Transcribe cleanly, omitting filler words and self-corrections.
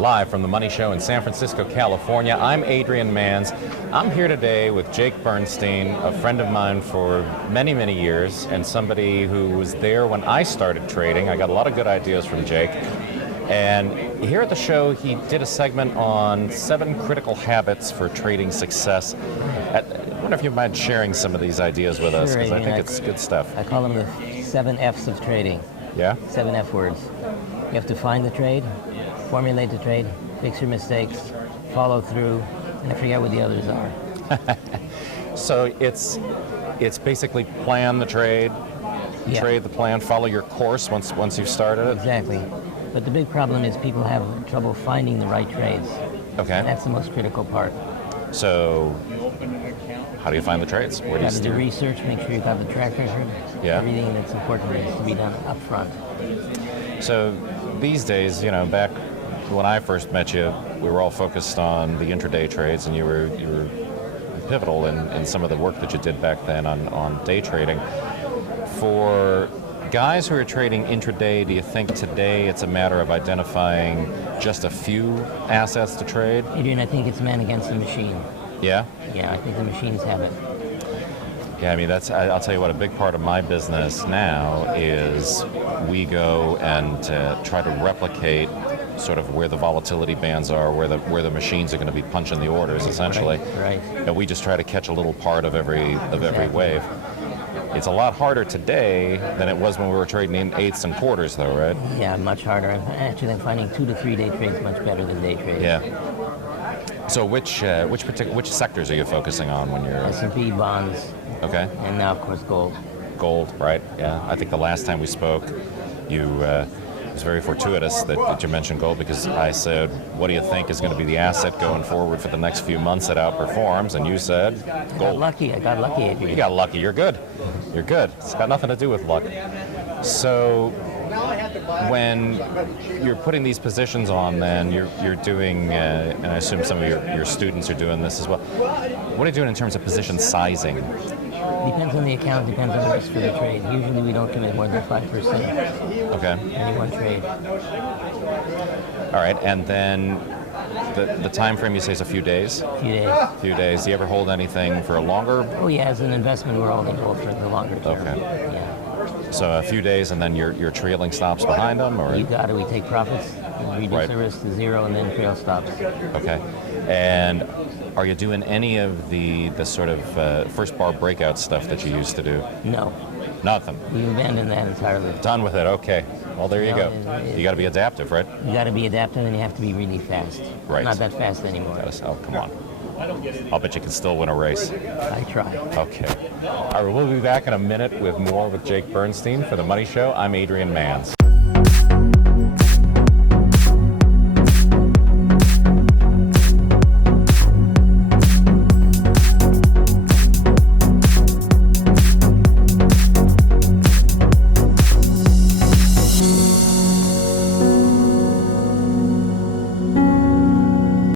Live from the Money Show in San Francisco, California. I'm Adrian Manns. I'm here today with Jake Bernstein, a friend of mine for many, many years, and somebody who was there when I started trading. I got a lot of good ideas from Jake. And here at the show, he did a segment on 7 critical habits for trading success. I wonder if you mind sharing some of these ideas with us, because I think it's good stuff. I call them the 7 F's of trading. Yeah? 7 F words. You have to find the trade, formulate the trade, fix your mistakes, follow through, and I forget what the others are. So it's basically plan the trade, trade the plan, follow your course once you've started it? Exactly. But the big problem is people have trouble finding the right trades. Okay. That's the most critical part. So how do you find the trades? Where do you do research, make sure you've got the track record. Yeah. Everything that's important needs to be done up front. So these days, you know, back when I first met you, we were all focused on the intraday trades, and you were pivotal in some of the work that you did back then on day trading. For guys who are trading intraday, do you think today it's a matter of identifying just a few assets to trade? Adrian, I think it's man against the machine. Yeah? Yeah, I think the machines have it. Yeah, I mean, I'll tell you what, a big part of my business now is we go and try to replicate sort of where the volatility bands are, where the machines are going to be punching the orders, essentially. Right. And we just try to catch a little part of every wave. It's a lot harder today than it was when we were trading in eighths and quarters, though, right? Yeah, much harder. Actually, I'm finding 2 to 3 day trades much better than day trades. Yeah. So which sectors are you focusing on when you're S&P bonds? Okay. And now, of course, gold. Gold, right? Yeah. I think the last time we spoke, it was very fortuitous that you mentioned gold, because I said, what do you think is going to be the asset going forward for the next few months that outperforms? And you said gold. I got lucky, Adrian. You got lucky. You're good. You're good. It's got nothing to do with luck. So when you're putting these positions on, then you're doing, and I assume some of your students are doing this as well. What are you doing in terms of position sizing? Depends on the account, depends on the risk for the trade. Usually we don't commit more than 5%. Okay. Any one trade. All right, and then the time frame you say is a few days? A few days. A few days. Do you ever hold anything for a longer? Oh yeah, as an investment we're holding gold for the longer term. Okay. Yeah. So a few days and then your trailing stops behind them? Or? You got it. We take profits, reduce the risk to 0, and then trail stops. Okay. And are you doing any of the sort of first bar breakout stuff that you used to do? No. Nothing? We've abandoned that entirely. Done with it. Okay. Well, there you go. You got to be adaptive, right? You got to be adaptive, and you have to be really fast. Right. Not that fast anymore. Oh, come on. I'll bet you can still win a race. I try. Okay. All right, we'll be back in a minute with more with Jake Bernstein for The Money Show. I'm Adrian Manns.